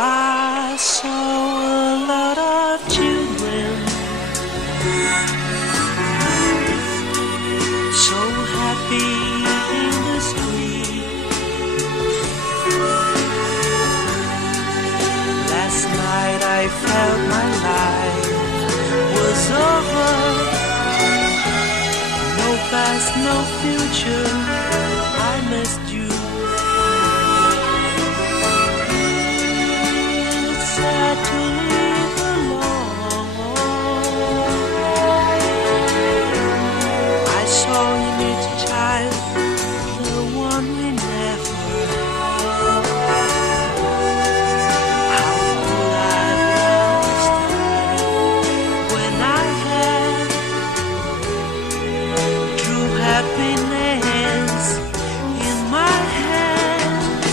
I saw a lot of children so happy in the street. Last night I felt my life was over. No past, no future, I missed you. It's sad to live alone. I saw in each child the one we never had. How could I lost when I had true happiness in my hands?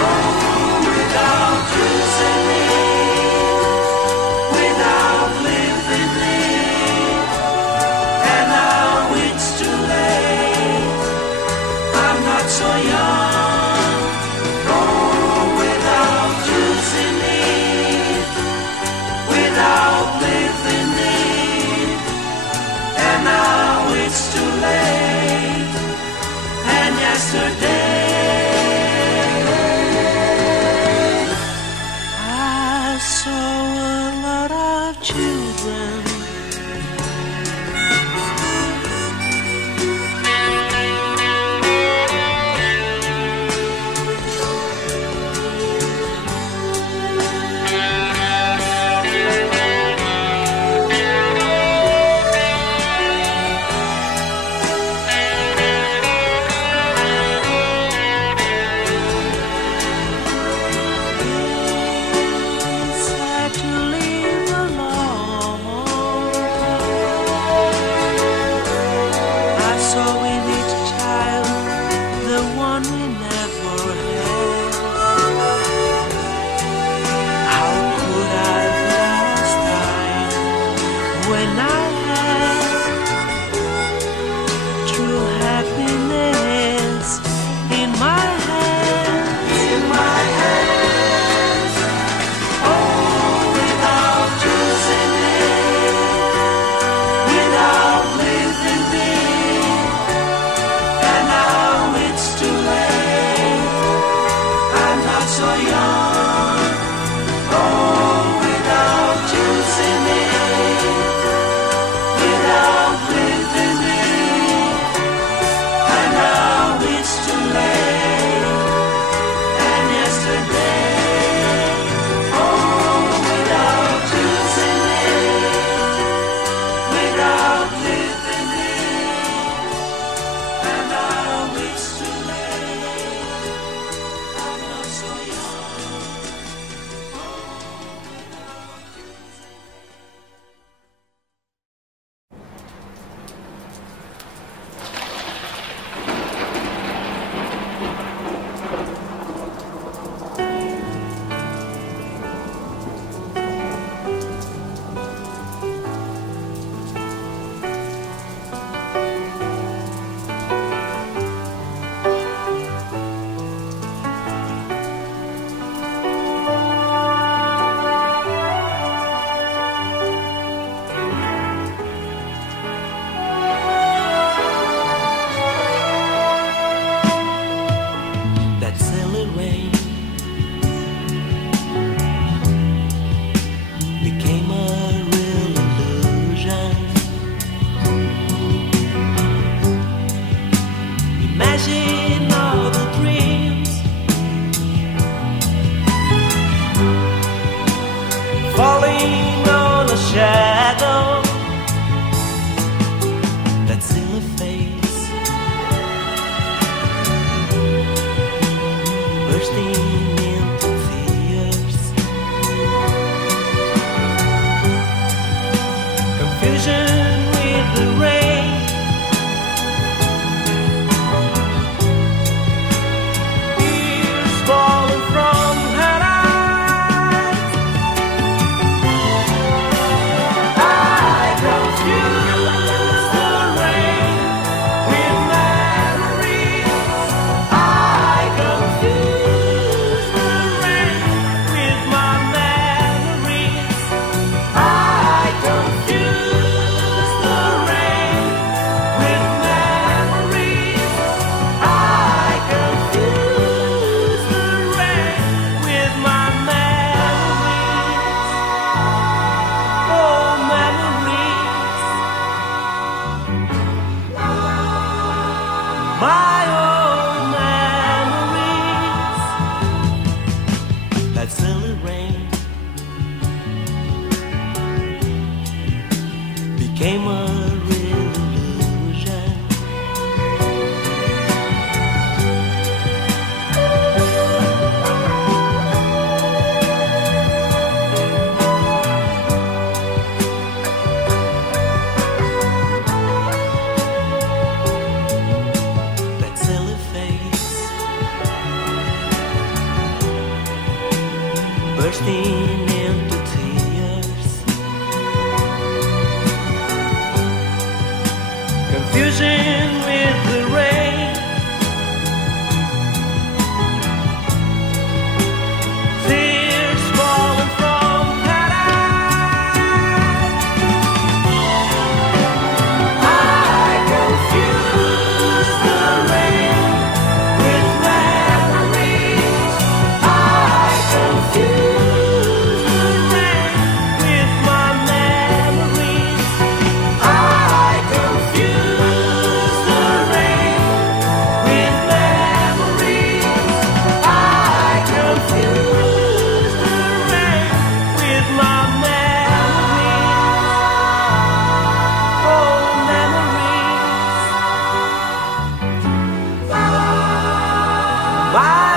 Oh, without choosing it, without living it, and now it's too late. I'm not so young. Oh, without choosing it, without living it, and now it's too late. And yesterday I saw a lot of children. Sad to live alone. I saw in each child the one we never had. How could I lost time when I had true happiness in my hands? In my hands. Oh, without choosing it, without living it, and now it's too late. I'm not so young. Oh, without choosing it, without living it, and now it's too late. And yesterday, oh, without choosing it, without living it, and now it's too late. I'm not so young. That silly rain became a real illusion. Imagine all the dreams falling on a shadow. That silly face bursting into tears. Confusion with the rain. Tears falling from her eyes. I confuse the rain with memories. I confuse bursting into tears. Confusion with the rain. Tears falling from that eye. I confuse the rain with memories. I confuse the rain with my memories. I confuse the rain with memories. I confuse the rain with my memories. Oh, memories. My